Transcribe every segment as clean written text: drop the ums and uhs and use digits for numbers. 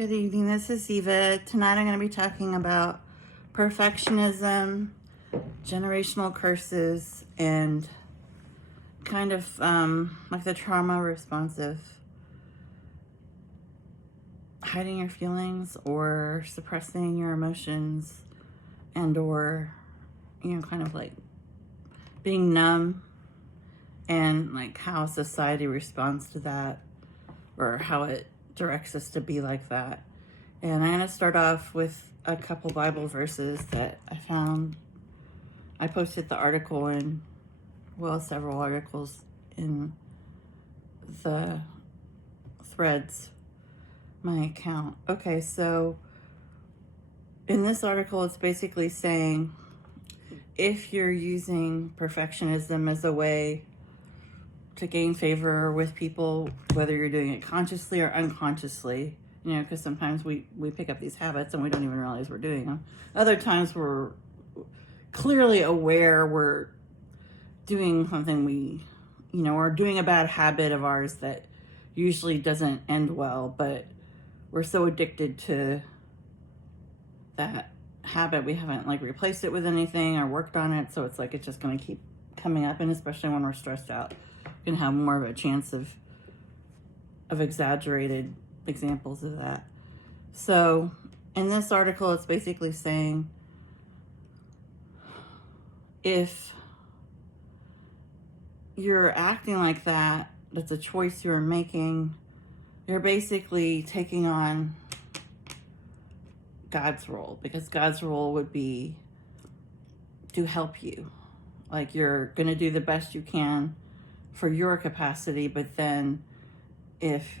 Good evening, this is Eva. Tonight I'm going to be talking about perfectionism, generational curses, and kind of like the trauma responsive, hiding your feelings or suppressing your emotions, and or, kind of like being numb, and like how society responds to that, or how it directs us to be like that. And I'm going to start off with a couple Bible verses that I found. I posted the article in, several articles in the threads, my account. Okay, so in this article, it's basically saying if you're using perfectionism as a way to gain favor with people, whether you're doing it consciously or unconsciously, because sometimes we pick up these habits and we don't even realize we're doing them. Other times we're clearly aware we're doing something or doing a bad habit of ours that usually doesn't end well, but we're so addicted to that habit we haven't replaced it with anything or worked on it, so it's it's just going to keep coming up. And especially when we're stressed out, you can have more of a chance of exaggerated examples of that. So in this article, it's basically saying if you're acting like that, that's a choice you're making, you're basically taking on God's role, because God's role would be to help you. You're going to do the best you can for your capacity, but then if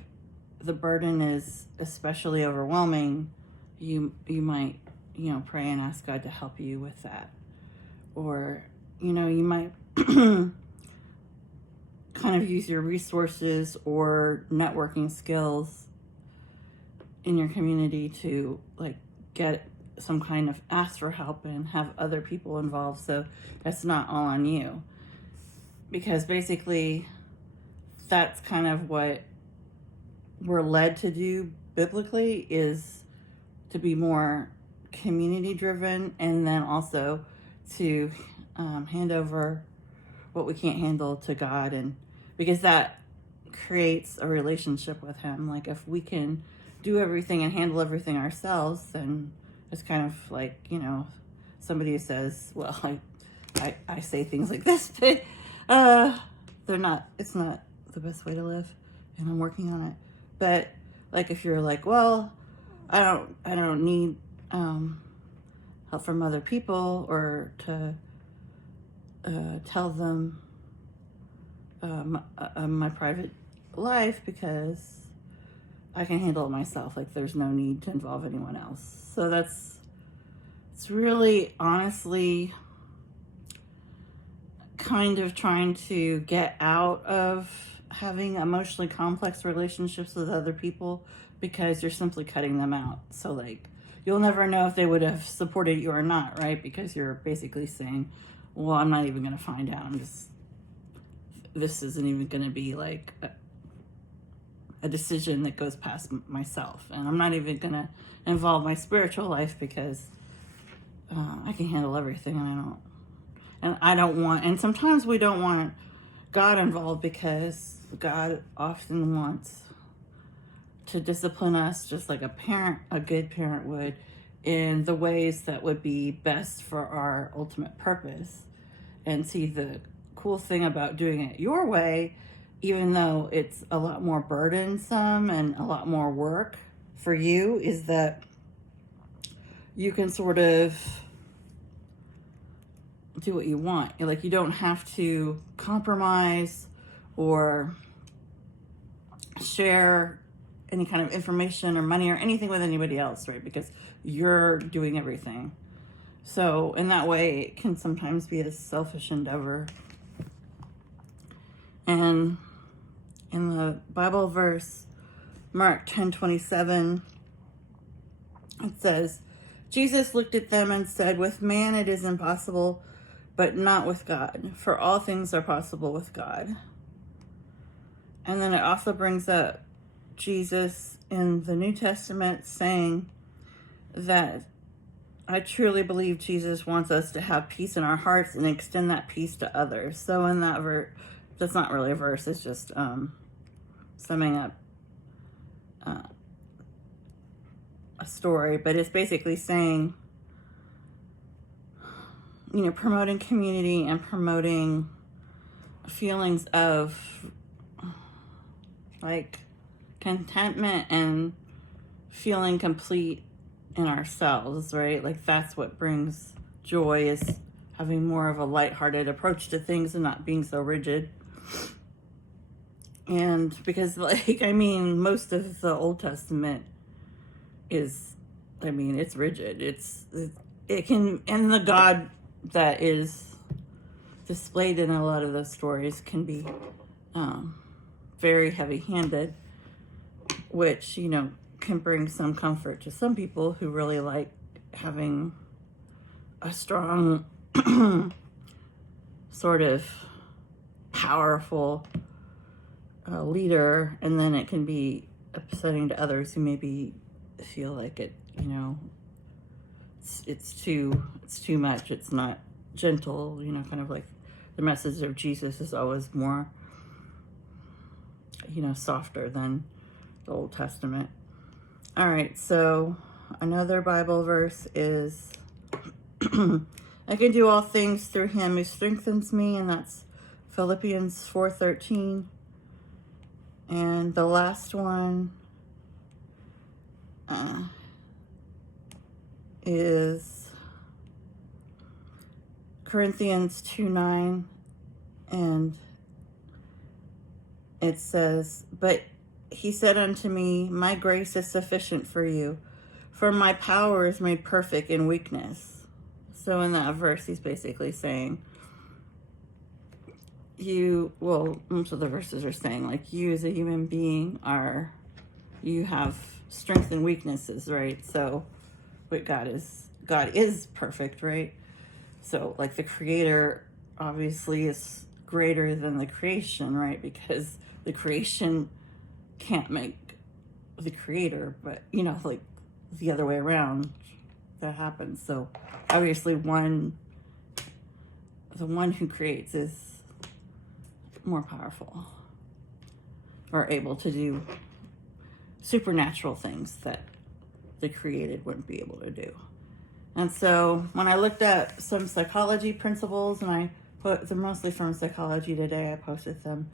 the burden is especially overwhelming, you might, pray and ask God to help you with that. Or, you might kind of use your resources or networking skills in your community to get some kind of ask for help and have other people involved, so that's not all on you. Because basically that's kind of what we're led to do biblically, is to be more community driven, and then also to hand over what we can't handle to God, and because that creates a relationship with Him. If we can do everything and handle everything ourselves, then it's kind of somebody who says, well, I say things like this, but it's not the best way to live, and I'm working on it. But if you're well, I don't need help from other people, or to tell them my private life, because I can handle it myself. There's no need to involve anyone else. So it's really honestly kind of trying to get out of having emotionally complex relationships with other people, because you're simply cutting them out. So you'll never know if they would have supported you or not, right? Because you're basically saying, well, I'm not even going to find out. This isn't even going to be a decision that goes past myself. And I'm not even going to involve my spiritual life, because I can handle everything, and I don't want, and sometimes we don't want God involved, because God often wants to discipline us just like a good parent would, in the ways that would be best for our ultimate purpose. And see, the cool thing about doing it your way, even though it's a lot more burdensome and a lot more work for you, is that you can sort of do what you want. You don't have to compromise or share any kind of information or money or anything with anybody else, right? Because you're doing everything. So in that way, it can sometimes be a selfish endeavor. And in the Bible verse, Mark 10:27, it says, Jesus looked at them and said, with man it is impossible, but not with God, for all things are possible with God. And then it also brings up Jesus in the New Testament saying that I truly believe Jesus wants us to have peace in our hearts and extend that peace to others. So in that verse, that's not really a verse, it's just summing up a story, but it's basically saying, promoting community and promoting feelings of like contentment and feeling complete in ourselves, right? Like that's what brings joy, is having more of a lighthearted approach to things and not being so rigid. And because most of the Old Testament is, it's rigid. It can, and the God that is displayed in a lot of those stories can be very heavy-handed, which, can bring some comfort to some people who really like having a strong, sort of powerful leader, and then it can be upsetting to others who maybe feel like it, it's too much. It's not gentle, kind of like the message of Jesus is always more, softer than the Old Testament. All right, so another Bible verse is I can do all things through him who strengthens me, and that's Philippians 4:13. And the last one is Corinthians 2:9, and it says, "But he said unto me, my grace is sufficient for you, for my power is made perfect in weakness." So in that verse, he's basically saying, most of the verses are saying, like, you as a human being you have strengths and weaknesses, right? So, but God is perfect, right? So, like, the creator obviously is greater than the creation, right? Because the creation can't make the creator, but, like, the other way around, that happens. So, obviously, the one who creates is more powerful, or able to do supernatural things that the created wouldn't be able to do. And so when I looked at some psychology principles, and they're mostly from Psychology Today, I posted them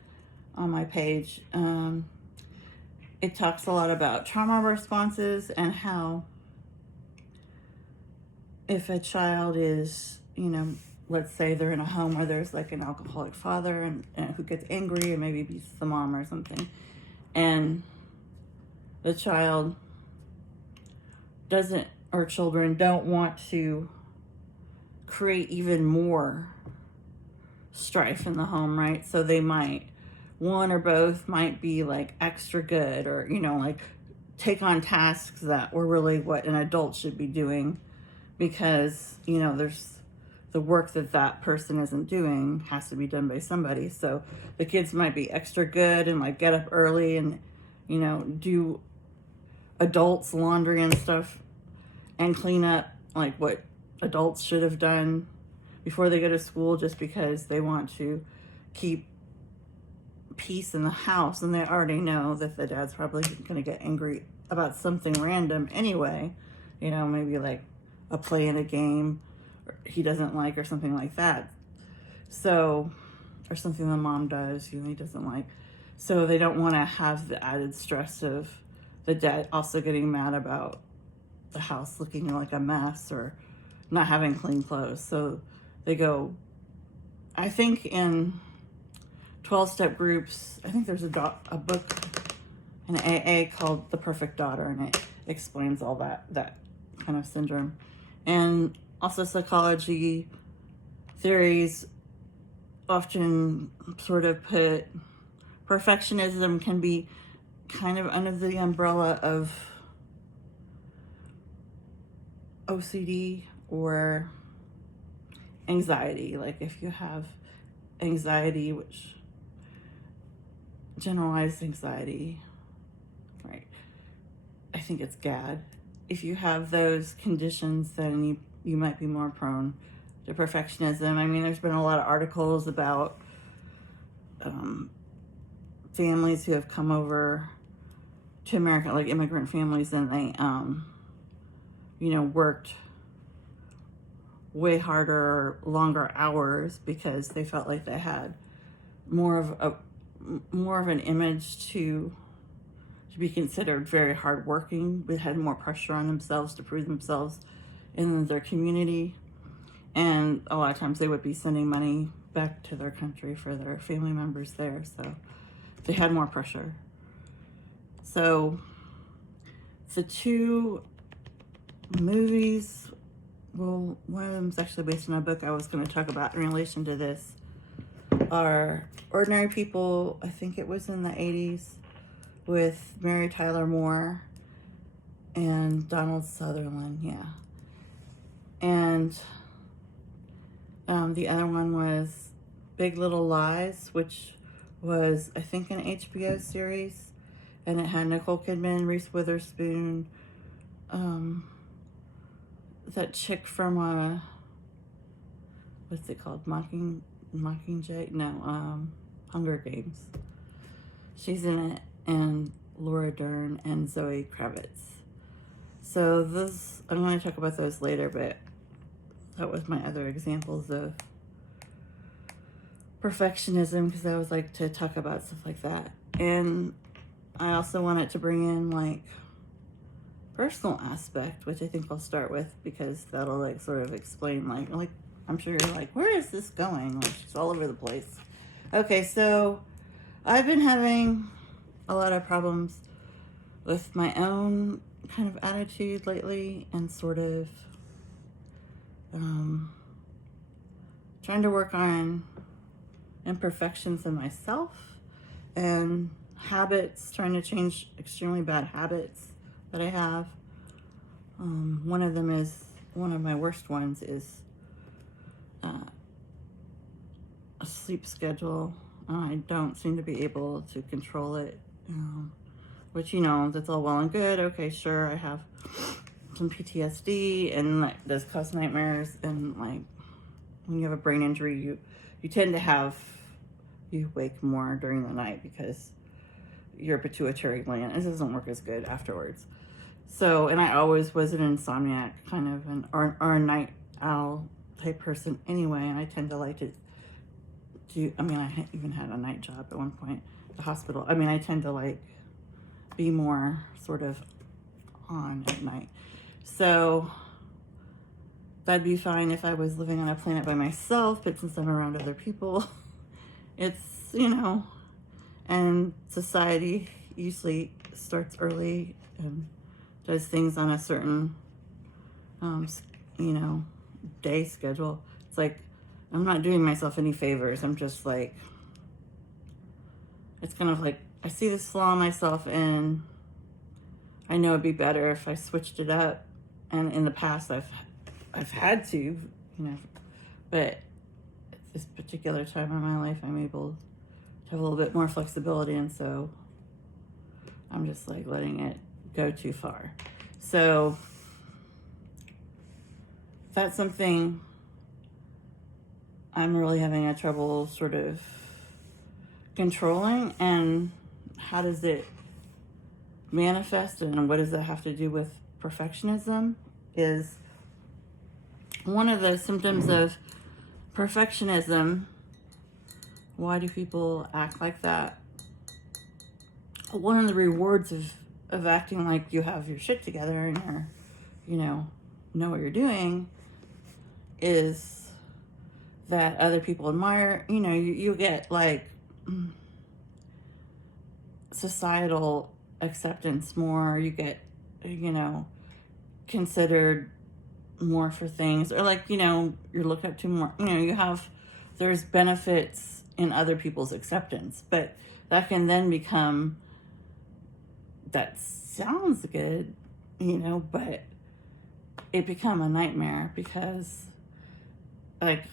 on my page. It talks a lot about trauma responses and how if a child is, let's say they're in a home where there's like an alcoholic father and who gets angry and maybe beats the mom or something, and the child children don't want to create even more strife in the home, right? So they one or both might be like extra good, or, like take on tasks that were really what an adult should be doing, because, there's the work that person isn't doing has to be done by somebody. So the kids might be extra good and like get up early and, do adults' laundry and stuff and clean up like what adults should have done before they go to school, just because they want to keep peace in the house, and they already know that the dad's probably going to get angry about something random anyway, maybe like a play in a game he doesn't like or something like that. So, or something the mom does he doesn't like. So they don't want to have the added stress of the dad also getting mad about the house looking like a mess or not having clean clothes. So they go, I think in 12-step groups, I think there's a book in AA called The Perfect Daughter, and it explains all that kind of syndrome. And also psychology theories often sort of put perfectionism can be kind of under the umbrella of OCD or anxiety. Like if you have anxiety, which generalized anxiety, think it's GAD. If you have those conditions, then you might be more prone to perfectionism. I mean, there's been a lot of articles about families who have come over to America, like immigrant families, and they, worked way harder, longer hours because they felt like they had more of an image to be considered very hardworking. They had more pressure on themselves to prove themselves in their community, and a lot of times they would be sending money back to their country for their family members there, so they had more pressure. So the two movies, well, one of them is actually based on a book I was going to talk about in relation to this, are Ordinary People. I think it was in the 80s with Mary Tyler Moore and Donald Sutherland, yeah. And the other one was Big Little Lies, which was, I think, an HBO series, and it had Nicole Kidman, Reese Witherspoon, that chick from what's it called, Mockingjay? No, Hunger Games. She's in it, and Laura Dern and Zoe Kravitz. So I'm going to talk about those later, but that was my other examples of perfectionism, because I always like to talk about stuff like that. And I also wanted to bring in like personal aspect, which I think I'll start with, because that'll like sort of explain like I'm sure you're like, where is this going? Like, it's all over the place. Okay, so I've been having a lot of problems with my own kind of attitude lately, and sort of trying to work on imperfections in myself and habits, trying to change extremely bad habits that I have. One of my worst ones is a sleep schedule. I don't seem to be able to control it, which, that's all well and good. Okay, sure, I have some PTSD, and that does cause nightmares, and like when you have a brain injury, you tend to you wake more during the night because your pituitary gland, it doesn't work as good afterwards. So, and I always was an insomniac, kind of or a night owl type person anyway, and I tend to like to do, I even had a night job at one point at the hospital. I tend to like be more sort of on at night. So that'd be fine if I was living on a planet by myself, but since I'm around other people, it's, and society usually starts early and does things on a certain, day schedule. It's like, I'm not doing myself any favors. I'm just like, it's kind of like, I see this flaw in myself, and I know it'd be better if I switched it up. And in the past, I've had to, but at this particular time in my life, I'm able to have a little bit more flexibility, and so I'm just like letting it go too far. So that's something I'm really having a trouble sort of controlling. And how does it manifest, and what does that have to do with perfectionism? Is one of the symptoms of perfectionism. Why do people act like that? One of the rewards of acting like you have your shit together and you're, know what you're doing, is that other people admire, you get like societal acceptance more, you get, considered more for things, or like, you're looked up to more, there's benefits in other people's acceptance, but that can then become, that sounds good, but it become a nightmare, because like,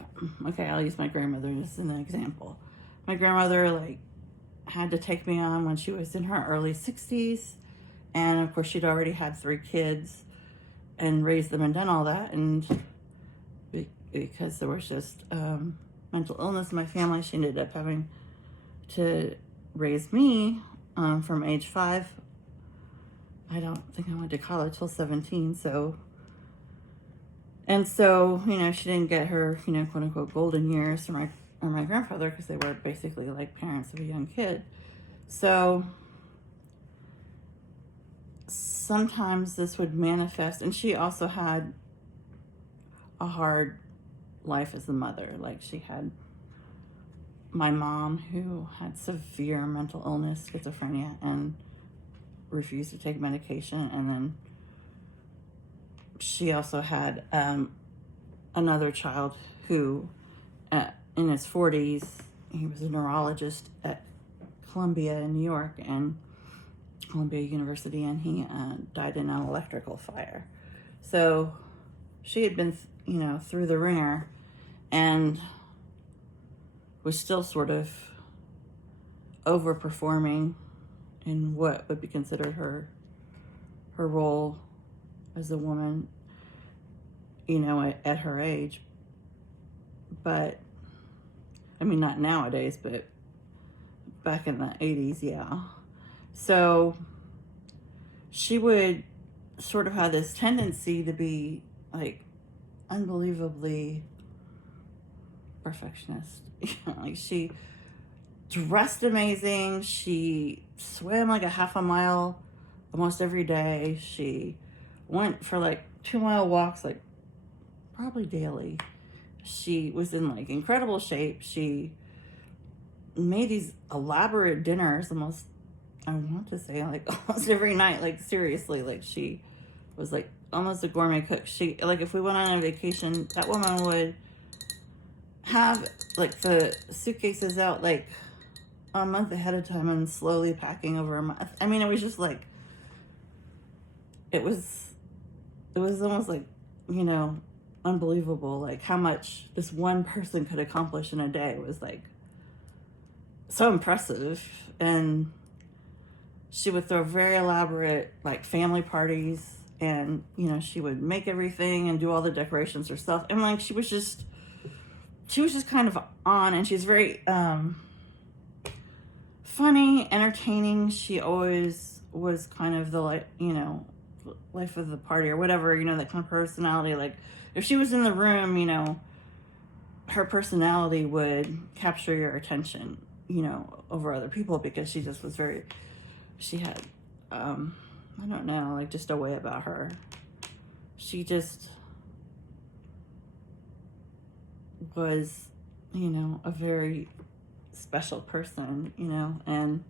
okay, I'll use my grandmother as an example. My grandmother like had to take me on when she was in her early 60s, And of course, she'd already had 3 kids and raised them and done all that. And because there was just mental illness in my family, she ended up having to raise me from age 5. I don't think I went to college till 17. So, she didn't get her, quote unquote, golden years from my grandfather, because they were basically like parents of a young kid. So sometimes this would manifest, and she also had a hard life as a mother. Like, she had my mom, who had severe mental illness, schizophrenia, and refused to take medication. And then she also had another child who, in his 40s, he was a neurologist at Columbia in New York, and Columbia University, and he died in an electrical fire. So she had been, through the ringer, and was still sort of overperforming in what would be considered her role as a woman, at her age. But, I mean, not nowadays, but back in the 80s, yeah. So she would sort of have this tendency to be, like, unbelievably perfectionist. Like, she dressed amazing. She swam like a half a mile almost every day. She went for like 2-mile walks, like probably daily. She was in like incredible shape. She made these elaborate dinners almost, I want to say, like almost every night. Like, seriously, like, she was like almost a gourmet cook. She, like, if we went on a vacation, that woman would have like the suitcases out like a month ahead of time and slowly packing over a month. I mean, it was just like, it was almost like, unbelievable, like how much this one person could accomplish in a day. Was like so impressive. And she would throw very elaborate like family parties, and she would make everything and do all the decorations herself. And like, she was just kind of on, and she's very funny, entertaining. She always was kind of the, like, life of the party or whatever, that kind of personality. Like, if she was in the room, her personality would capture your attention, over other people, because she just was she had, I don't know, like, just a way about her. She just was, a very special person, and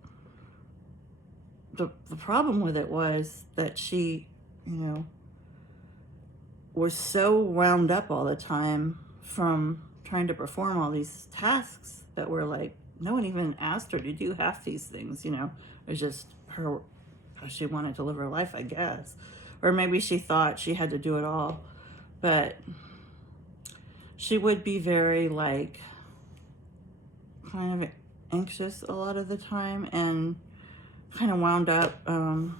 the problem with it was that she, was so wound up all the time from trying to perform all these tasks that were like, no one even asked her to do half these things, it was just her, how she wanted to live her life, I guess. Or maybe she thought she had to do it all. But she would be very, like, kind of anxious a lot of the time, and kind of wound up and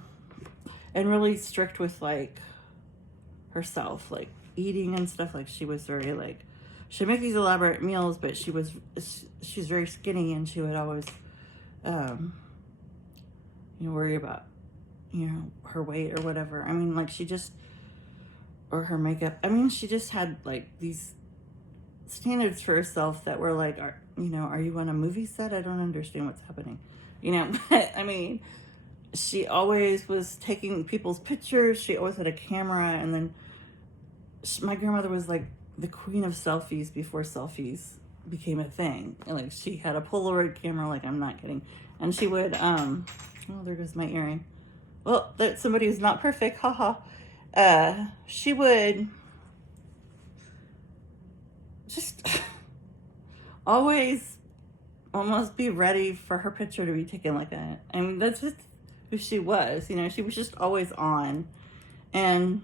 really strict with, like, herself, like eating and stuff. Like, she was very, like, she'd make these elaborate meals, but she's very skinny, and she would always worry about her weight or whatever. I mean, like, or her makeup. I mean, she just had like these standards for herself that were like, are you on a movie set? I don't understand what's happening, but I mean, she always was taking people's pictures. She always had a camera. And then my grandmother was like the queen of selfies before selfies became a thing. And like, she had a Polaroid camera, like, I'm not kidding. And she would, oh, there goes my earring. Well, that somebody who's not perfect, haha. She would just always almost be ready for her picture to be taken. Like, I mean, that's just who she was. She was just always on. And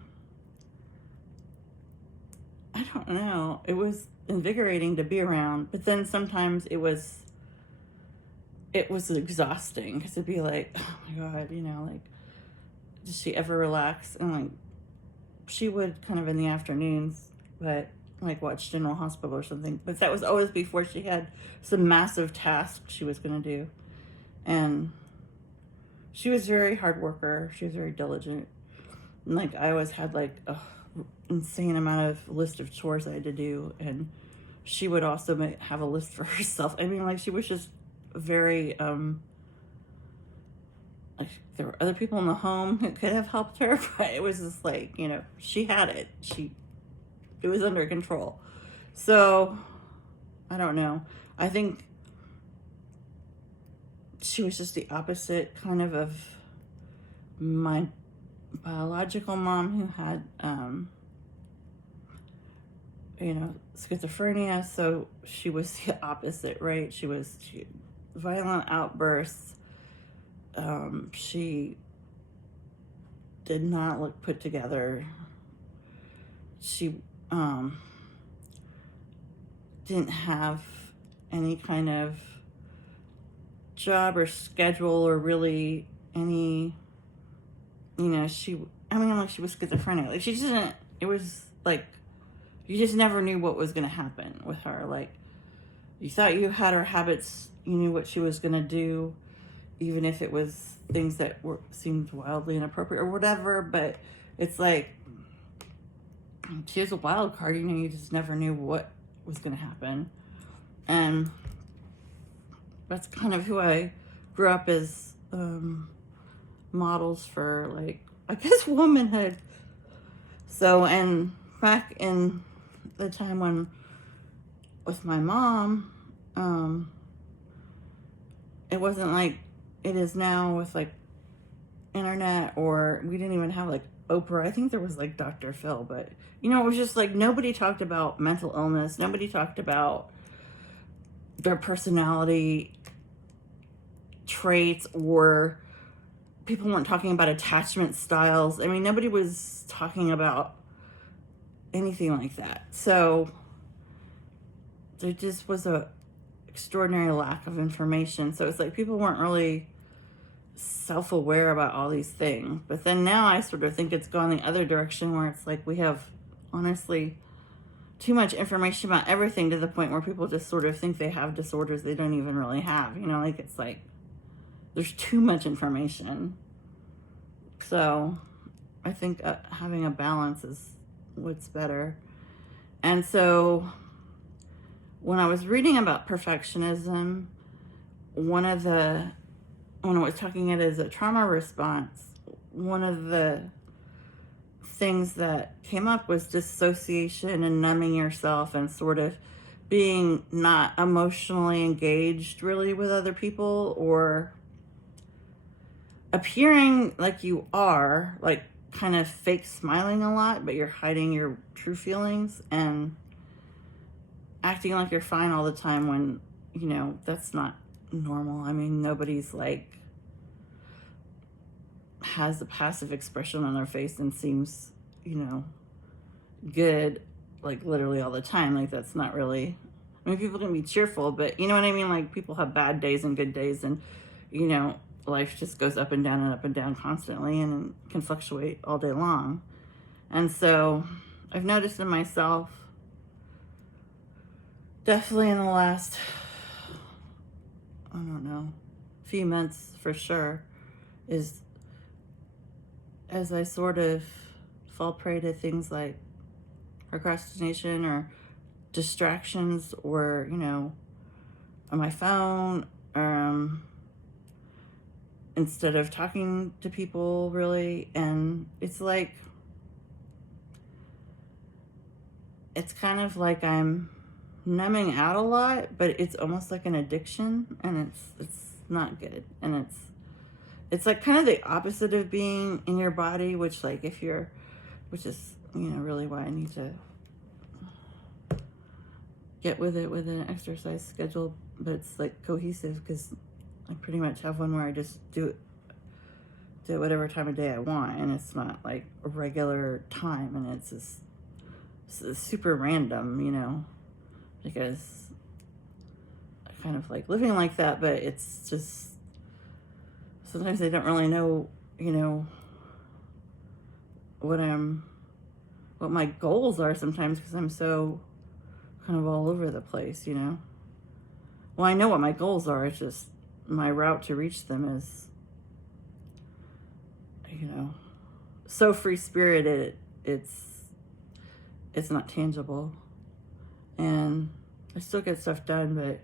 I don't know, it was invigorating to be around, but then sometimes it was exhausting, because it'd be like, oh my God, like, did she ever relax? And like, she would kind of in the afternoons, but like watch General Hospital or something. But that was always before she had some massive task she was going to do. And she was very hard worker. She was very diligent. And like, I always had like a insane amount of list of chores I had to do. And she would also have a list for herself. I mean, like, she was just very, like, there were other people in the home who could have helped her, but it was just like, you know, she had it. It was under control. So, I don't know. I think she was just the opposite kind of my biological mom, who had, you know, schizophrenia. So she was the opposite, right? She violent outbursts. She did not look put together. She didn't have any kind of job or schedule or really any, you know, I mean, like, she was schizophrenic. Like, she didn't, it was like, you just never knew what was going to happen with her. Like, you thought you had her habits, you knew what she was going to do, even if it was things that seemed wildly inappropriate or whatever. But it's like, she was a wild card. You know, you just never knew what was going to happen. And that's kind of who I grew up as models for, like, I guess, womanhood. So, and back in the time when, with my mom, it wasn't like it is now with, like, internet, or we didn't even have, like, Oprah. I think there was, like, Dr. Phil, but, you know, it was just like nobody talked about mental illness. Nobody talked about their personality traits, or people weren't talking about attachment styles. I mean, nobody was talking about anything like that. So there just was a extraordinary lack of information. So it's like people weren't really self-aware about all these things. But then now I sort of think it's gone the other direction, where it's like we have, honestly, too much information about everything, to the point where people just sort of think they have disorders they don't even really have. You know, like, it's like there's too much information. So I think having a balance is what's better. And so when I was reading about perfectionism, when I was talking it as a trauma response, one of the things that came up was dissociation and numbing yourself, and sort of being not emotionally engaged really with other people, or appearing like you are, like, kind of fake smiling a lot, but you're hiding your true feelings, and acting like you're fine all the time when, you know, that's not normal. I mean, nobody's like has a passive expression on their face and seems, you know, good, like, literally all the time. Like, that's not really, I mean, people can be cheerful, but you know what I mean? Like, people have bad days and good days, and, you know, life just goes up and down constantly, and can fluctuate all day long. And so I've noticed in myself, definitely in the last, I don't know, few months for sure, is as I sort of fall prey to things like procrastination or distractions, or, you know, on my phone, instead of talking to people, really. And it's like, it's kind of like I'm numbing out a lot, but it's almost like an addiction, and it's not good. And it's like kind of the opposite of being in your body, which, like, which is, you know, really why I need to get with it with an exercise schedule, but it's like cohesive, because I pretty much have one where I just do it whatever time of day I want, and it's not like a regular time, and it's super random, you know, because I kind of like living like that, but it's just, sometimes I don't really know, you know, what my goals are sometimes, because I'm so kind of all over the place, you know. Well, I know what my goals are. It's just my route to reach them is, you know, so free spirited. It's not tangible, and I still get stuff done, but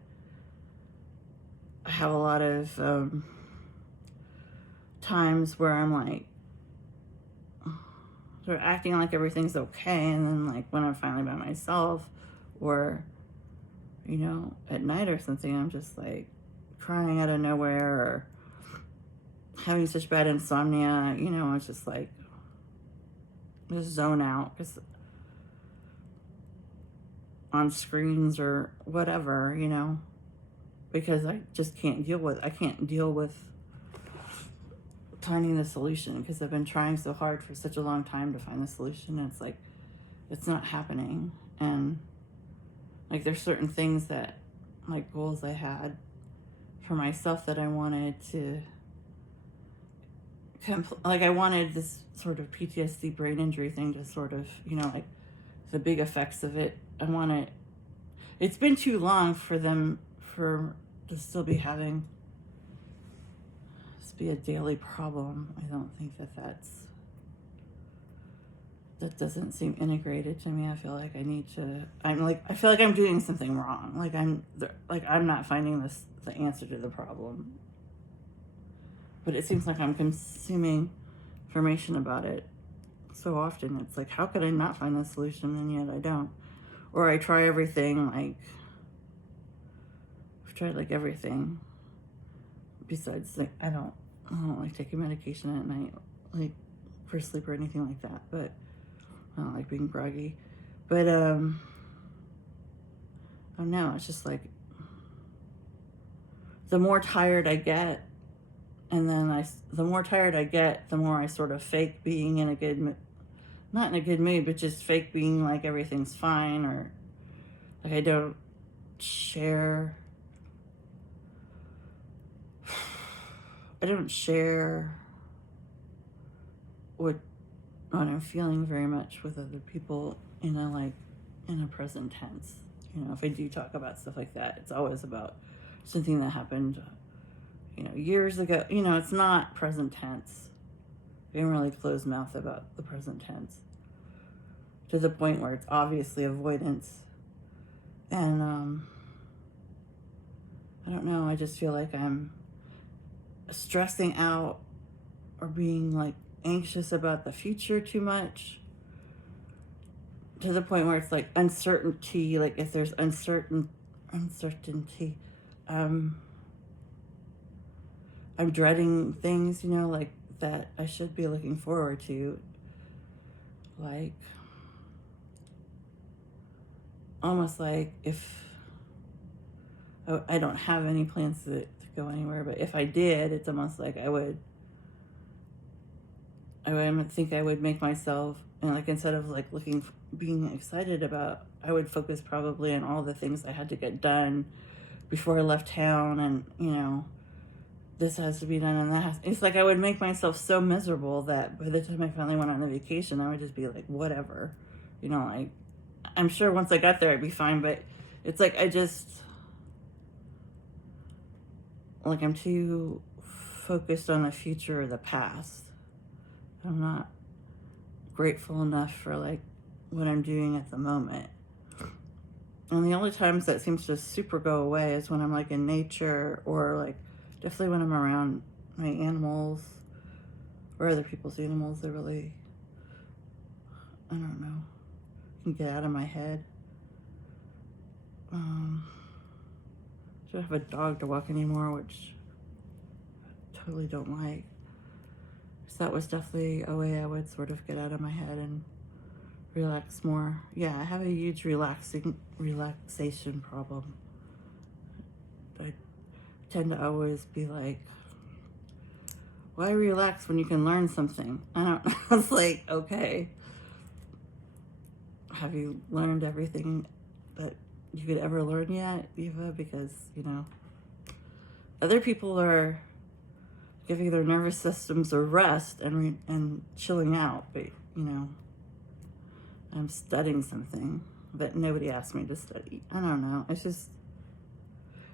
I have a lot of times where I'm like sort of acting like everything's okay, and then like when I'm finally by myself, or you know, at night or something, I'm just like crying out of nowhere, or having such bad insomnia, you know. It's just like just zone out, because on screens or whatever, you know, because I can't deal with finding the solution, because I've been trying so hard for such a long time to find the solution, and it's like it's not happening. And like there's certain things that, like goals I had for myself, that I wanted to like I wanted this sort of PTSD brain injury thing to sort of, you know, like the big effects of it. It's been too long for to still be having this be a daily problem. I don't think that doesn't seem integrated to me. I feel like I feel like I'm doing something wrong. Like I'm not finding the answer to the problem. But it seems like I'm consuming information about it so often. It's like, how could I not find the solution, and yet I don't? Or I try everything, like I've tried like everything besides, like I don't like taking medication at night, like for sleep or anything like that, but I don't like being groggy. But I don't know, it's just like the more tired I get, and then the more tired I get, the more I sort of fake being in a good mood. Not in a good mood, but just fake being like everything's fine, or like I don't share what I'm feeling very much with other people in a present tense. You know, if I do talk about stuff like that, it's always about something that happened, you know, years ago. You know, it's not present tense. Being really closed mouth about the present tense to the point where it's obviously avoidance. And I don't know, I just feel like I'm stressing out or being like anxious about the future too much, to the point where it's like uncertainty. Like if there's uncertainty, I'm dreading things, you know, like that I should be looking forward to, like almost like if I don't have any plans to go anywhere, but if I did, it's almost like I would think I would make myself, and like instead of like being excited about, I would focus probably on all the things I had to get done before I left town, and you know, this has to be done and that it's like I would make myself so miserable that by the time I finally went on the vacation, I would just be like, whatever, you know. Like I'm sure once I got there I'd be fine, but it's like I'm too focused on the future or the past. I'm not grateful enough for like what I'm doing at the moment. And the only times that seems to super go away is when I'm like in nature, or like definitely when I'm around my animals or other people's animals. They're really, I don't know, can get out of my head. I don't have a dog to walk anymore, which I totally don't like. So that was definitely a way I would sort of get out of my head and relax more. Yeah, I have a huge relaxation problem. I tend to always be like, why relax when you can learn something? I don't know. It's like, okay, have you learned everything that you could ever learn yet, Eva? Because, you know, other people are giving their nervous systems a rest and chilling out, but I'm studying something that nobody asked me to study. I don't know. It's just,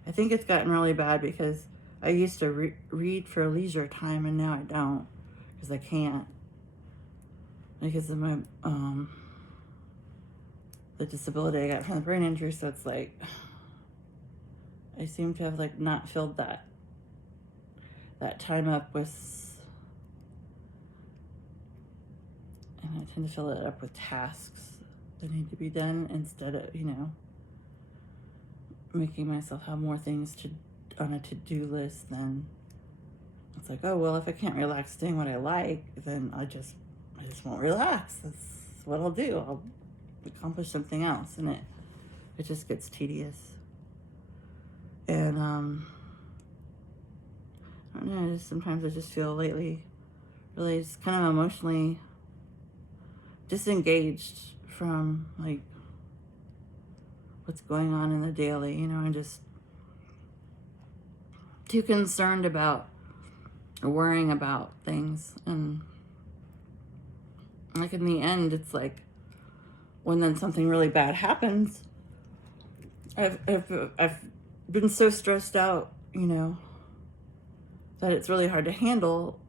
I think it's gotten really bad because I used to read for leisure time, and now I don't because I can't, because of my the disability I got from the brain injury. So it's like I seem to have like not filled that time up with, and I tend to fill it up with tasks that need to be done instead of making myself have more things on a to-do list. Then it's like, oh well, if I can't relax doing what I like, then I just won't relax. That's what I'll do. I'll accomplish something else, and it just gets tedious. And I don't know, sometimes I just feel lately really just kind of emotionally disengaged from like what's going on in the daily. I'm just too concerned about or worrying about things, and like in the end, it's like when then something really bad happens, I've been so stressed out, that it's really hard to handle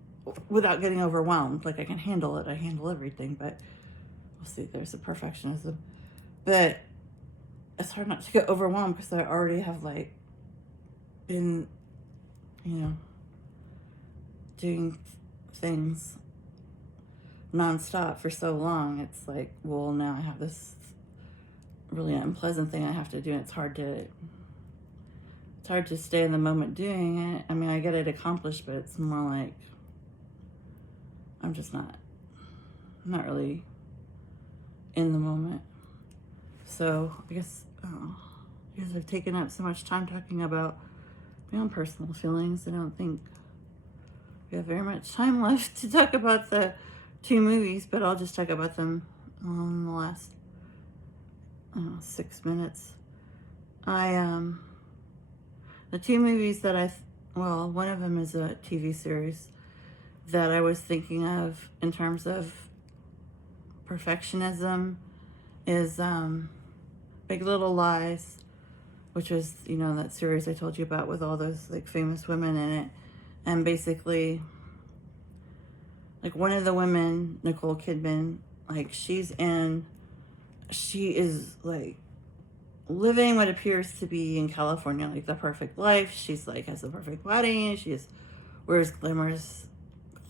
without getting overwhelmed. Like I can handle it, I handle everything, but we'll see, there's a perfectionism. But it's hard not to get overwhelmed because I already have like been, doing things nonstop for so long. It's like, well, now I have this really unpleasant thing I have to do, and it's hard to stay in the moment doing it. I mean, I get it accomplished, but it's more like I'm just not really in the moment. So I guess because I've taken up so much time talking about my own personal feelings, I don't think we have very much time left to talk about the 2 movies, but I'll just talk about them in the last 6 minutes. The 2 movies that one of them is a TV series that I was thinking of in terms of perfectionism is Big Little Lies, which was, that series I told you about with all those like famous women in it. And basically, like one of the women, Nicole Kidman, like she is like living what appears to be in California, like the perfect life. She's like has the perfect body. Wears glamorous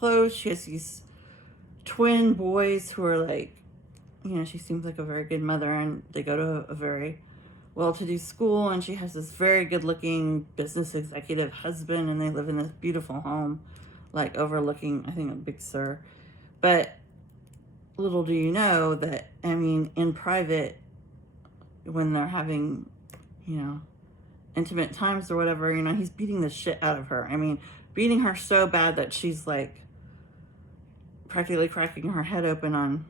clothes. She has these twin boys who are like, she seems like a very good mother, and they go to a very well-to-do school, and she has this very good-looking business executive husband, and they live in this beautiful home, like overlooking, I think, a Big Sur. But little do you know that, in private, when they're having, intimate times or whatever, he's beating the shit out of her. Beating her so bad that she's like practically cracking her head open on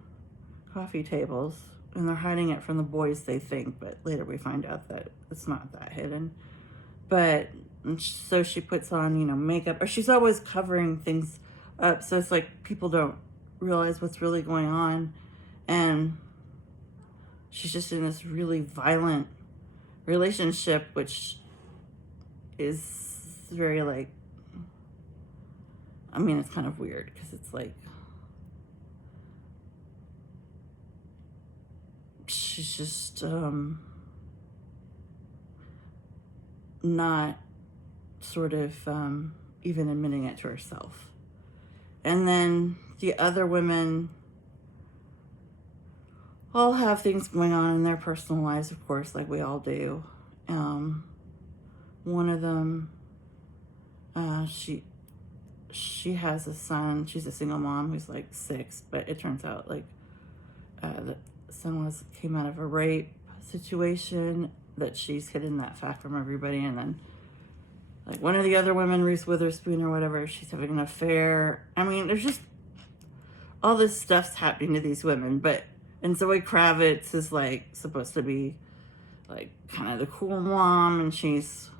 coffee tables, and they're hiding it from the boys, they think, but later we find out that it's not that hidden. But so she puts on, makeup, or she's always covering things up, so it's like people don't realize what's really going on, and she's just in this really violent relationship, which is very like, it's kind of weird because it's like she's just not sort of even admitting it to herself. And then the other women all have things going on in their personal lives, of course, like we all do. One of them, she has a son. She's a single mom who's like 6, but it turns out like the son came out of a rape situation, that she's hidden that fact from everybody. And then like one of the other women, Reese Witherspoon or whatever, she's having an affair. There's just all this stuff's happening to these women. And Zoe Kravitz is like supposed to be like kind of the cool mom, and she's,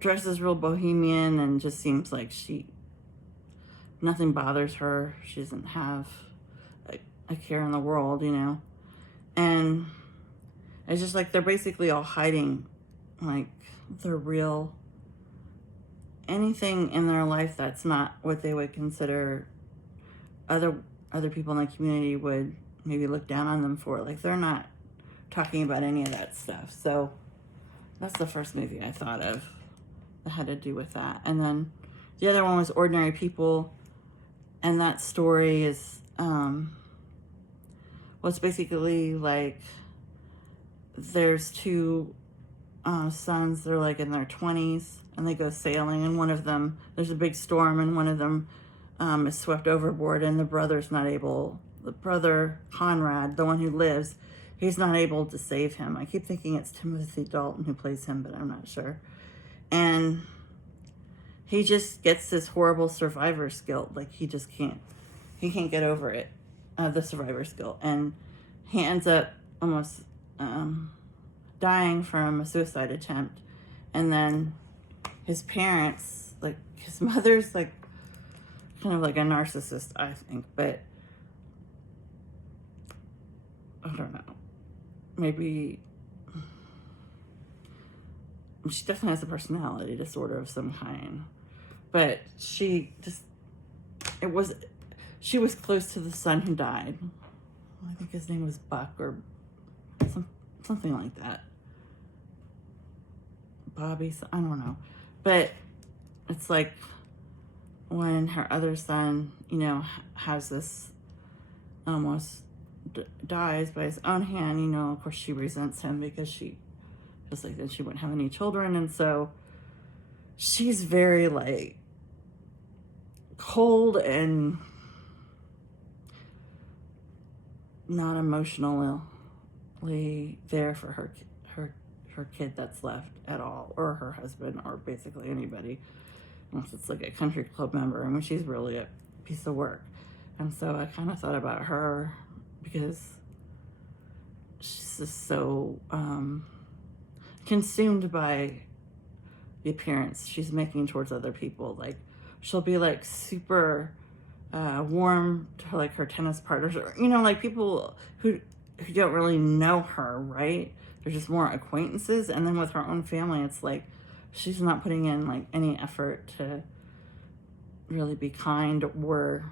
dresses real bohemian and just seems like she nothing bothers her. She doesn't have a care in the world, you know. And it's just like they're basically all hiding like their real anything in their life that's not what they would consider other people in the community would maybe look down on them for. Like they're not talking about any of that stuff. So that's the first movie I thought of that had to do with that. And then the other one was Ordinary People, and that story is it's basically like there's two sons. They're like in their 20s, and they go sailing, and one of them, there's a big storm, and one of them is swept overboard, and the brother Conrad, the one who lives, he's not able to save him. I keep thinking it's Timothy Dalton who plays him, but I'm not sure. And he just gets this horrible survivor's guilt. Like he can't get over it, the survivor's guilt. And he ends up almost dying from a suicide attempt. And then his parents, like his mother's like kind of like a narcissist, I think, but I don't know. Maybe she definitely has a personality disorder of some kind, but she was close to the son who died. I think his name was Buck or something like that. Bobby, I don't know. But it's like when her other son, you know, has this almost dies by his own hand, you know, of course she resents him because she just like that she wouldn't have any children. And so she's very like cold and not emotionally there for her kid that's left at all, or her husband, or basically anybody, unless it's like a country club member. I mean, she's really a piece of work. And so I kind of thought about her because she's just so consumed by the appearance she's making towards other people. Like she'll be like super warm to like her tennis partners, or you know, like people who don't really know her, right? They're just more acquaintances. And then with her own family, it's like she's not putting in like any effort to really be kind or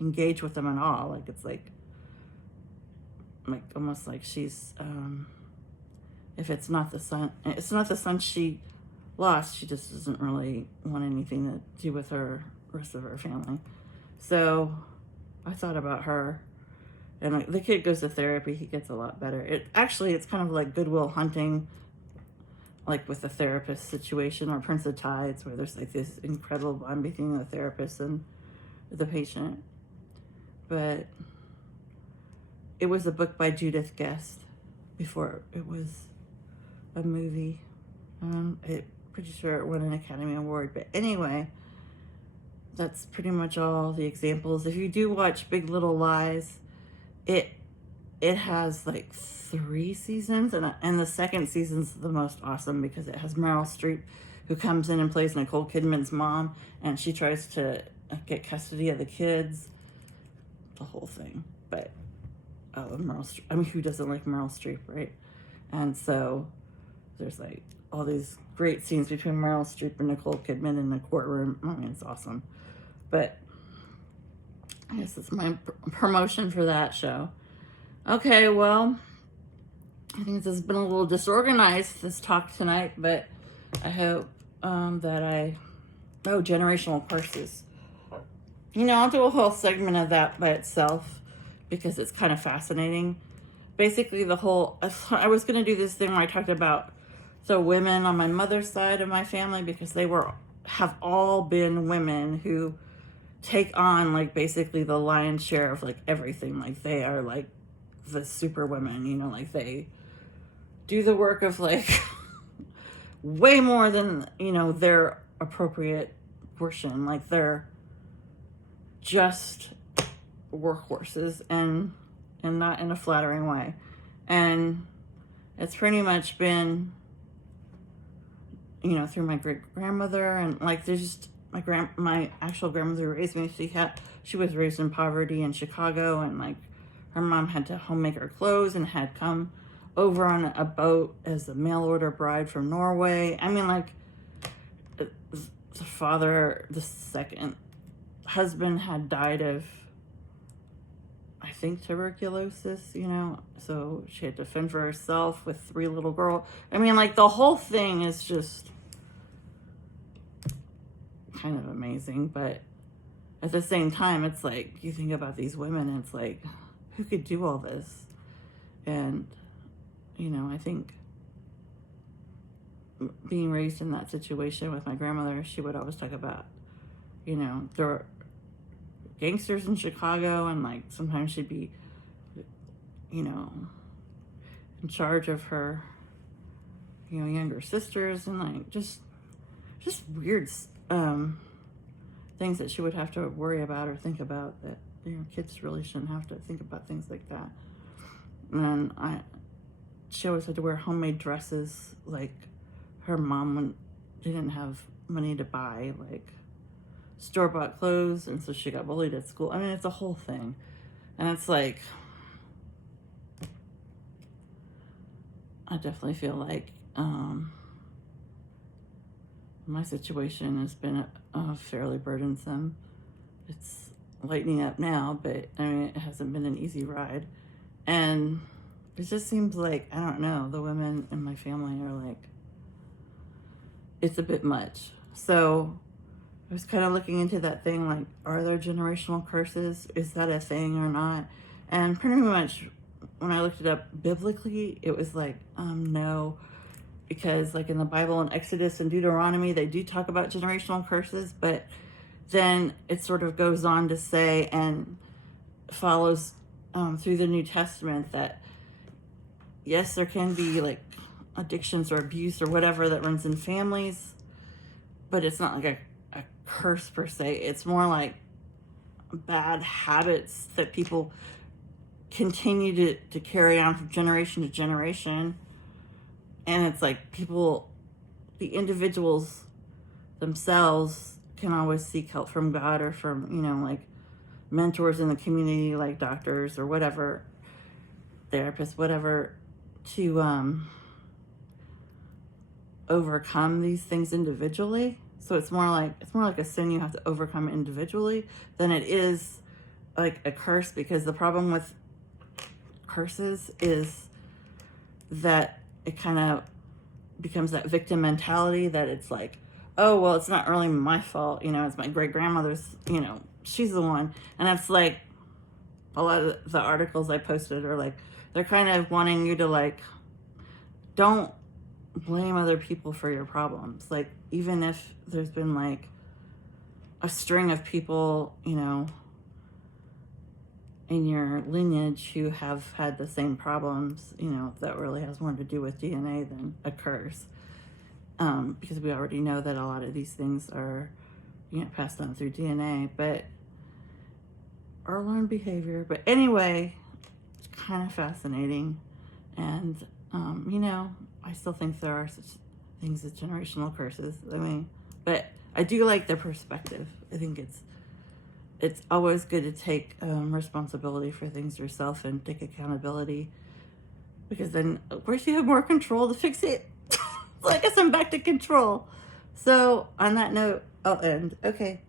engage with them at all. Like it's like almost like she's if it's not the son she lost, she just doesn't really want anything to do with her rest of her family. So I thought about her. And the kid goes to therapy. He gets a lot better. It's kind of like Good Will Hunting, like with the therapist situation, or Prince of Tides, where there's like this incredible bond between the therapist and the patient. But it was a book by Judith Guest before it was a movie. Pretty sure it won an Academy Award. But anyway, that's pretty much all the examples. If you do watch Big Little Lies, it has like 3 seasons, and the second season's the most awesome because it has Meryl Streep, who comes in and plays Nicole Kidman's mom, and she tries to get custody of the kids, the whole thing. But Meryl Streep, I mean, who doesn't like Meryl Streep, right? And so there's like all these great scenes between Meryl Streep and Nicole Kidman in the courtroom. I mean, it's awesome. But I guess it's my promotion for that show. Okay, well, I think this has been a little disorganized, this talk tonight, but I hope generational curses. You know, I'll do a whole segment of that by itself because it's kind of fascinating. Basically, I was going to do this thing where I talked about the women on my mother's side of my family, because they have all been women who take on like basically the lion's share of like everything. Like they are like the super women, you know, like they do the work of like way more than, you know, their appropriate portion. Like they're just workhorses, and not in a flattering way. And it's pretty much been, you know, through my great grandmother, and like there's just my actual grandmother who raised me, she was raised in poverty in Chicago, and like her mom had to home make her clothes and had come over on a boat as a mail order bride from Norway. I mean, like, the second husband had died of, I think, tuberculosis, so she had to fend for herself with 3 little girls. I mean, like, the whole thing is just kind of amazing, but at the same time, it's like, you think about these women, and it's like, who could do all this? And, I think being raised in that situation with my grandmother, she would always talk about, there were gangsters in Chicago, and like sometimes she'd be, in charge of her, younger sisters, and like just weird things that she would have to worry about or think about, that kids really shouldn't have to think about things like that. And she always had to wear homemade dresses, like her mom didn't have money to buy like store-bought clothes, and so she got bullied at school. I mean, it's a whole thing, and it's like, I definitely feel like my situation has been fairly burdensome. It's lightening up now, but I mean, it hasn't been an easy ride, and it just seems like, I don't know, the women in my family are like, it's a bit much. So I was kind of looking into that thing, like, are there generational curses? Is that a thing or not? And pretty much when I looked it up biblically, it was like, no, because like in the Bible, in Exodus and Deuteronomy, they do talk about generational curses, but then it sort of goes on to say, and follows through the New Testament, that yes, there can be like addictions or abuse or whatever that runs in families, but it's not like a curse per se. It's more like bad habits that people continue to carry on from generation to generation. And it's like the individuals themselves can always seek help from God or from, like mentors in the community, like doctors or whatever, therapists, whatever, to overcome these things individually. So it's more like a sin you have to overcome individually than it is like a curse, because the problem with curses is that it kind of becomes that victim mentality, that it's like, oh, well, it's not really my fault, it's my great grandmother's, she's the one. And it's like, a lot of the articles I posted are like, they're kind of wanting you to like, don't blame other people for your problems. Like, even if there's been like a string of people, in your lineage who have had the same problems, that really has more to do with DNA than a curse. Because we already know that a lot of these things are, passed on through DNA, or learned behavior. But anyway, it's kind of fascinating. And, I still think there are such things as generational curses. I mean, but I do like their perspective. I think it's always good to take responsibility for things yourself and take accountability, because then, of course, you have more control to fix it. So I guess I'm back to control. So on that note, I'll end. Okay.